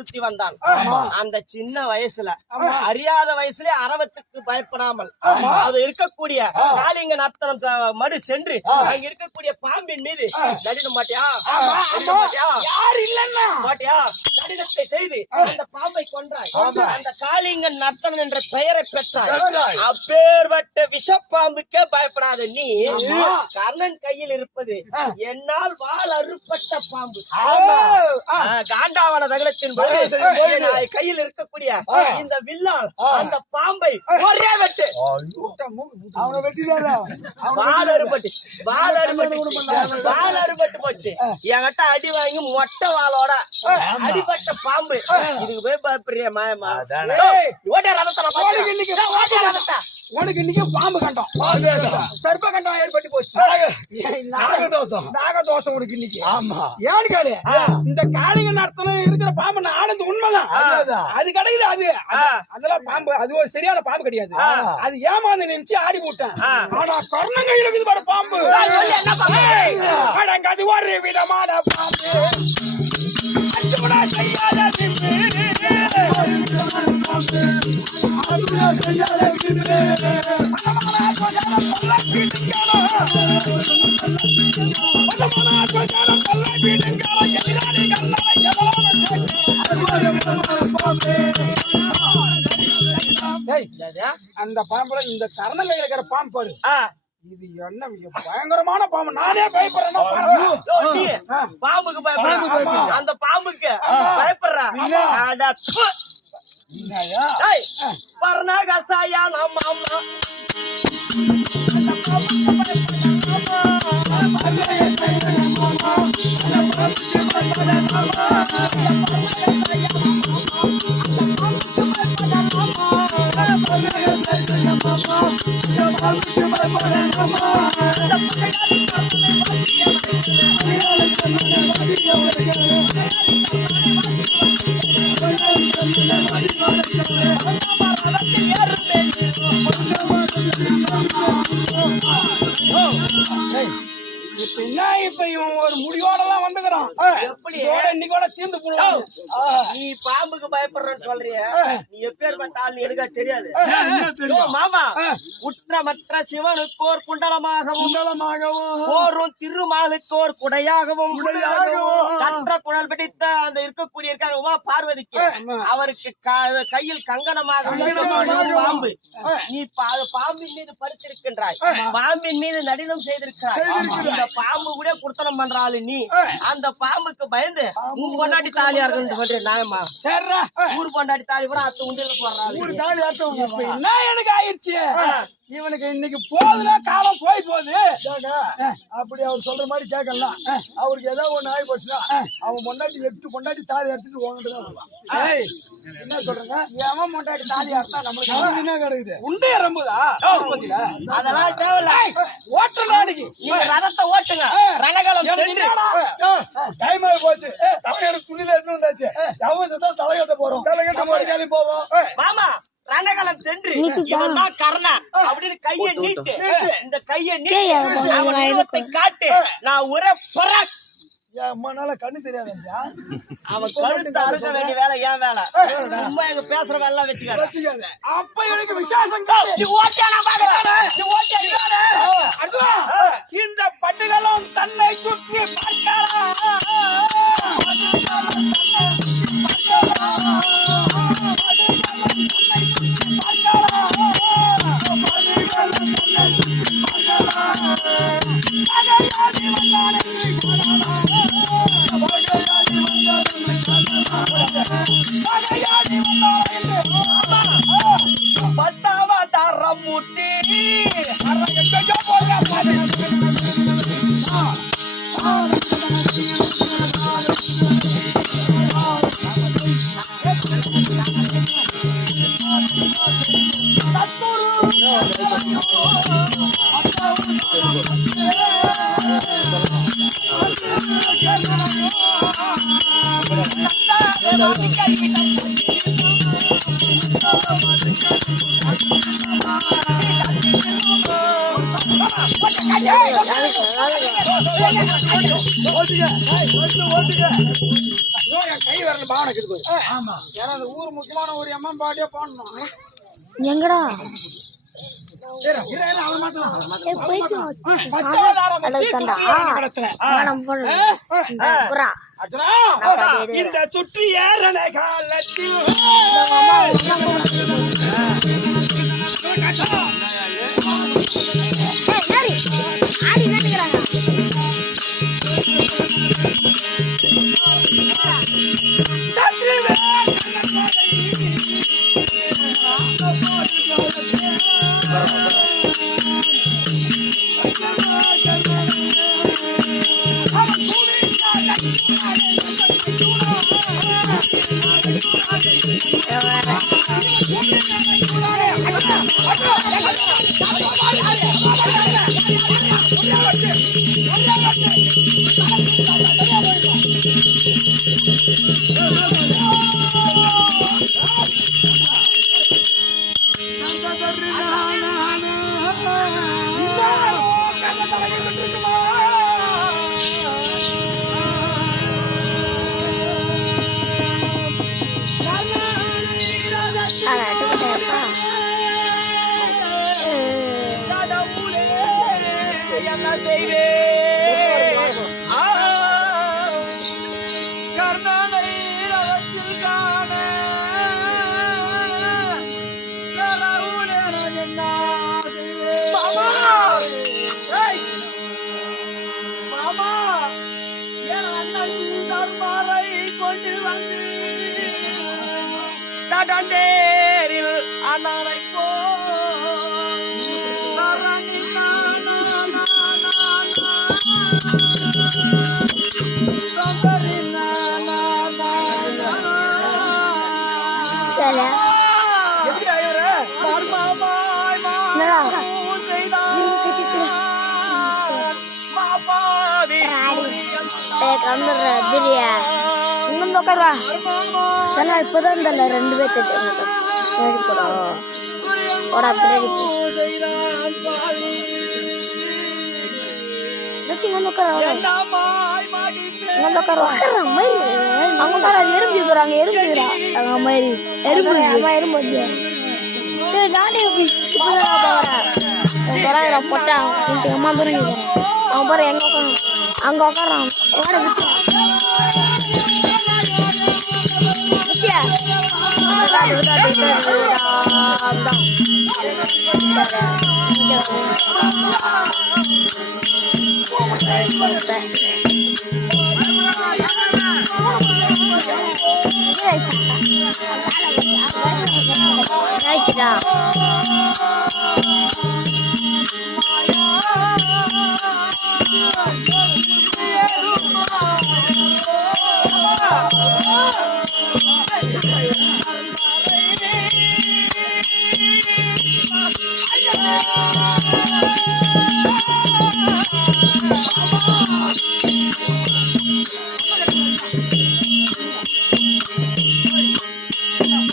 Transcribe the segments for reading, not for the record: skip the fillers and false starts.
துன்புறுத்தி வந்தான். அந்த சின்ன வயசுல அறியாத வயசுல அரவத்துக்கு பயப்படாமல் அது இருக்கக்கூடிய காளிங்க நர்த்தனம் மடு சென்று அங்க இருக்கக்கூடிய பாம்பின் மீது நடின மாட்டியா யார் இல்லன்னா மாட்டியா நடினத்தை செய்து அந்த பாம்பை கொன்றாய். அந்த காளிங்க நர்த்தனம் என்ற பெயரை பெற்றாய். அப்பேற்பட்ட விஷப்பாம்புக்கே பயப்படாத நீ கர்ணன் கையில் இருப்பது என்னால் வாள் அறுப்பட்ட பாம்பு. காண்டாவன தகலத்தின் கையில் இருக்கக்கூடிய இந்த வில்லால் அந்த பாம்பை ஒரே வெட்டு அவனை வெட்டினாரா வாள் அறுபட்டு போச்சு. என்கிட்ட அடி வாங்கி மொட்டை வாளோட அடிபட்ட பாம்பு இதுக்கு போய் பயப்படுறிய மாயமா? ஓட்ட ரதத்தை உனக்கு இன்னைக்கு பாம்பு கண்டம் சர்ப்ப கண்டம் ஏற்பட்டு போச்சு. நாகதோஷம் உனக்கு இன்னைக்கு. ஆமா ஏன்னு கேளு, இந்த காளிங்க நடத்தணும் இருக்கிற பாம்பு ஆனது உண்மைதான். அது கிடையாது. அதெல்லாம் பாம்பு அது ஒரு சரியான பாம்பு கிடையாது. அது ஏமாந்து நினைச்சு ஆடி போட்டேன். ஆனா கர்ணங்கையில இருக்குது பாரு பாம்பு. அடங்காது ஒரு விதமான பாம்பு அந்த பாம்புல இந்த கர்ணங்க இருக்கிற பாம்பு பாரு. இது என்ன பயங்கரமான பாம்பு. நானே பயப்படுறேன். பாம்புக்கு பயப்படுற அந்த பாம்புக்கு பயப்படுற கசாயா நம்ம அம்மா இப்ப இவன் ஒரு முடிவோடலாம் வந்துக்கிறான். இன்னைக்கோட தீர்ந்து போடுவான். நீ பாம்புக்கு பயப்படுறன்னு சொல்றிய, நீ எப்பேற்பட்ட ஆள் எனக்கா தெரியாது மாமா. குற்றமற்ற சிவனுக்கு ஓர் குண்டலமாகவும் ஓரும் திருமாலுக்கு ஓர் குடையாகவும் கற்ற குழல் பிடித்த அந்த இருக்கக்கூடிய இருக்காங்க பார்வதிக்கு அவருக்கு கையில் கங்கணமாக பாம்பு. நீ பாம்பின் மீது படுத்திருக்கின்றாய், பாம்பின் மீது நடினம் செய்திருக்கிறாய். இந்த பாம்பு கூட குர்த்தனம் பண்றாள் நீ. அந்த பாம்புக்கு பயந்து உன் பொண்டாட்டி தாலியா இருக்கு நாயம்மா. ஊர் பொண்டாட்டி தாலி கூட அத்த உண்டியில போடுறாள். என்ன எனக்கு ஆயிடுச்சு இவனுக்கு இன்னைக்கு போகுதுன்னா காலம் போய் போகுது. அப்படி அவர் சொல்ற மாதிரி கேட்கலாம். அவருக்கு ஏதாவது ஒண்ணு ஆகி போச்சுன்னா அவன் பொண்டாட்டி 8 பொண்டாட்டி தாலி எடுத்துட்டு ஓங்கிட்டுதான். என்ன சொல்றேங்க? எவன் பொண்டாட்டி தாலி அறுத்தா நம்மளுக்கு என்ன கிடைக்குது? உண்டே ரம்புதா? அதெல்லாம் தேவையில்ல. ஓட்டு நாளைக்கு நீங்க ரதத்தை ஓட்டுங்க. ரணகலம் சென்று டைம் ஆகி போச்சு. தலையெடுத்து துணியில எடுத்து வந்தாச்சு. எவன் செத்தா தலைகட்ட போறோம். தலைகட்ட போற போவோம். மாமா ரணகலம் சென்று இவன்தான் கர்ணா அப்படின்னு கையை நீட்டு. இந்த கையை நீட்டு அவன் உருவத்தை காட்டு. நான் உர பராக். அம்மானால கண்ணு தெரியாது. அவன் கழுத்து அறுக்க வேண்டிய வேலை ஏன் வேலை? சும்மா எங்க பேசுற வேலை எல்லாம் வச்சுக்காத. அப்ப இவனுக்கு விசேஷம் இந்த பட்டுகளும் தன்னை சுற்றி பத்தாவதாரமூர்த்தி என் கை வரல பாவனை இருக்குது பாரு. ஆமா ஏன்னா அந்த ஊர் முக்கியமான ஒரு அம்மா பாட்டியா பாடணும். எங்கடா அவன் மாத்தலாம். இந்த சுற்றி ஏறன காலத்தில் ஆடி நட்டுக்கிறாங்க என்ன செய்வே கர்ணனை ரதத்தில் காண மாமா என் அண்ணன் தர்மாரை கொண்டு வந்து தடந்தேரில் அண்ணனை போ இப்பதான் இந்த 2 பேர் அங்க உட்காரான்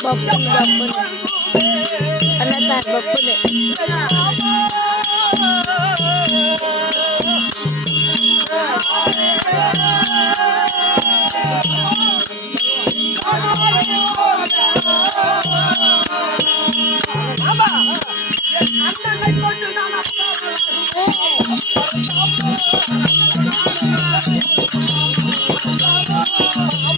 Bapun, anak bapun.